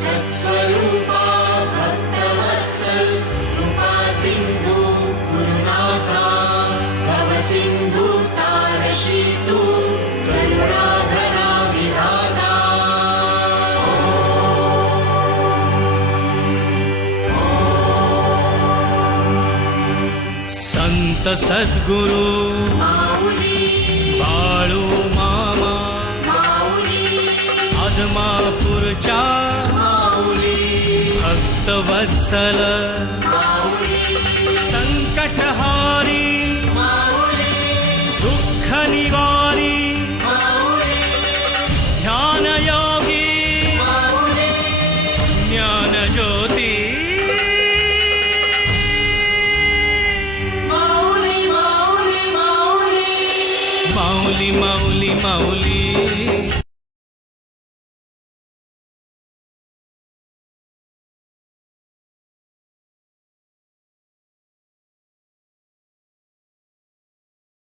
सत्स्वरूपा भक्तवत्सल कृपा सिंधू गुरुनाथा भव सिंधू तारशी तू करुणाधरा विधाता। संत सद्गुरु माऊली बाळू मामा माऊली आदमापूरच्या माऊली भक्तवत्सल माऊली